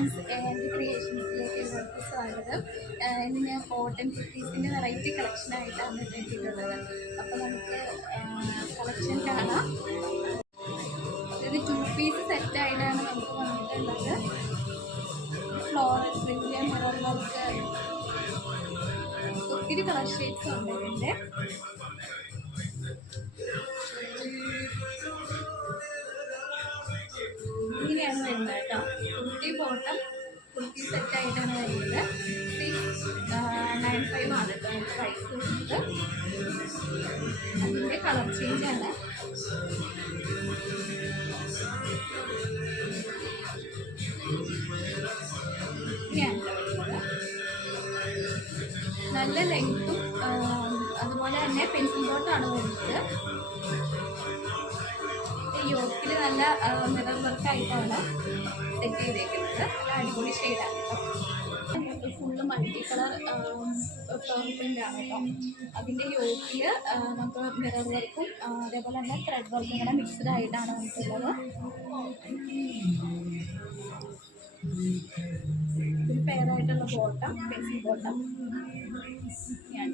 Friends എന്റെ ക്രിയേഷൻസിലേക്ക് എല്ലാവർക്കും സ്വാഗതം. ഇന്ന് ഞാൻ കോട്ടൺ കുട്ടീസിന്റെ വെറൈറ്റി കളക്ഷനായിട്ടാണ് എത്തിയിട്ടുള്ളത് അപ്പോൾ നമുക്ക് കളക്ഷൻ കാണാം. ഇത് ടു പീസ് സെറ്റായിട്ടാണ് നമുക്ക് വന്നിട്ടുള്ളത്. ഫ്ലോറൽ വലിയ മിറർ വർക്ക് ഒത്തിരി കളർ ഷെയ്ഡ്സ് ഉണ്ട് ഇതിന്റെ ഇങ്ങനെയാണ് വരുന്നത് കേട്ടോ. കുർത്തി ബോട്ടം കുർത്തി സെറ്റ് ആയിട്ടാണ് വരുന്നത്. സിക്സ് നയൻ ഫൈവ് ആണ് പ്രൈസ് വരുന്നത്. അതിന്റെ കളർ നല്ല ലെങ്ത്തും അതുപോലെ തന്നെ പെൻസിൽ ബോട്ടാണ് വരുന്നത്. യോക്കിൽ നല്ല മിറർ വർക്ക് ആയിട്ടാണ് സെറ്റ് ചെയ്തേക്കുന്നത്. നല്ല അടിപൊളി ഷെയ്ഡാണ് കേട്ടോ ഫുള്ള് മൾട്ടി കളർ ആണ് കേട്ടോ അതിന്റെ യോക്കിൽ നമുക്ക് മിറർ വർക്കും അതേപോലെ തന്നെ ത്രെഡ് വർക്കും കൂടെ മിക്സ്ഡ് ആയിട്ടാണ് നമുക്കുള്ളത് ഒരു ബോട്ടം ബോട്ടം ഞാൻ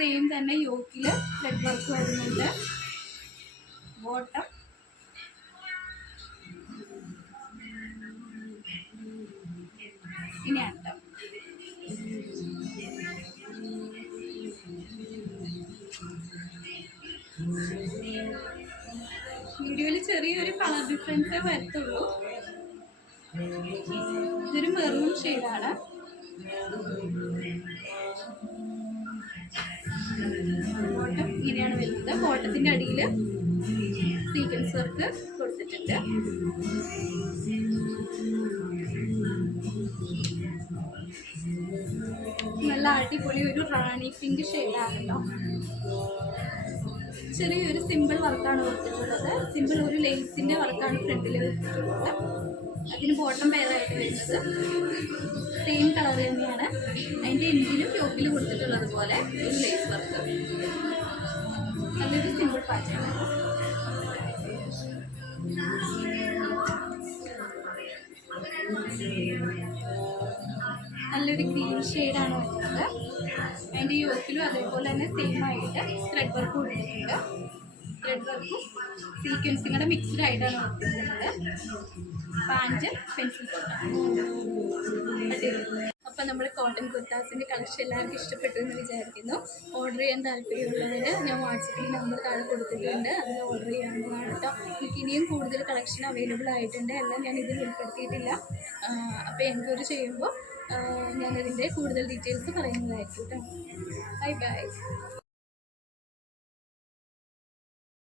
സെയിം തന്നെ യോക്കിൽ ത്രെഡ് വർക്ക് വരുന്നുണ്ട്. ബോട്ടം ഇനി അട്ടം വീഡിയോയിൽ ചെറിയൊരു കളർ ഡിഫറൻസേ വരത്തുള്ളൂ. ഇതൊരു മെറൂൺ ഷെയ്ഡാണ് ബോട്ടം ഇങ്ങനെയാണ് വരുന്നത്. ബോട്ടത്തിന്റെ അടിയിൽ സീക്വൻസ് വർക്ക് കൊടുത്തിട്ടുണ്ട്. നല്ല അടിപൊളി ഒരു റാണി പിങ്ക് ഷെയ്ഡാണല്ലോ ചെറിയൊരു സിമ്പിൾ വർക്കാണ് കൊടുത്തിട്ടുള്ളത്. സിമ്പിൾ ഒരു ലേസിന്റെ വർക്കാണ് ഫ്രണ്ടിൽ വെച്ചിട്ടുള്ളത് അതിന് ബോട്ടം പേരായിട്ട് വരുന്നത് സെയിം കളർ തന്നെയാണ്. അതിന്റെ എൻഡിലും ടോപ്പിൽ കൊടുത്തിട്ടുള്ളത് പോലെ ഒരു ലേസ് വർക്ക് നല്ലൊരു സിമ്പിൾ പാറ്റേൺ നല്ലൊരു ഗ്രീൻ ഷെയ്ഡാണ് വരുന്നത്. അതിന്റെ യോക്കിലും അതേപോലെ തന്നെ സെയിം ആയിട്ട് സ്ക്രെഡ് വർക്ക് കൊടുത്തിട്ടുണ്ട്. ത്രെഡ് വർക്കും സീക്വൻസും കൂടെ മിക്സ്ഡ് ആയിട്ടാണ് കൊടുത്തിട്ടുള്ളത് പാന്റ് പെൻസിൽ അപ്പം നമ്മൾ കോട്ടൺ കുർത്താസിന്റെ കളക്ഷൻ എല്ലാവർക്കും ഇഷ്ടപ്പെട്ടു എന്ന് വിചാരിക്കുന്നു. ഓർഡർ ചെയ്യാൻ താല്പര്യമുള്ളവർ ഞാൻ വാട്സപ്പിൽ നമ്പർ താഴെ കൊടുത്തിട്ടുണ്ട്. അതിൽ ഓർഡർ ചെയ്യാവുന്നതാണ് കേട്ടോ എനിക്ക് ഇനിയും കൂടുതൽ കളക്ഷൻ അവൈലബിൾ ആയിട്ടുണ്ട്. എല്ലാം ഞാൻ ഇതിൽ ഉൾപ്പെടുത്തിയിട്ടില്ല. അപ്പോൾ എൻക്വയറി ചെയ്യുമ്പോൾ ഞാനതിന്റെ കൂടുതൽ ഡീറ്റെയിൽസ് പറയുന്നതായിരിക്കും കേട്ടോ ബൈ ബൈ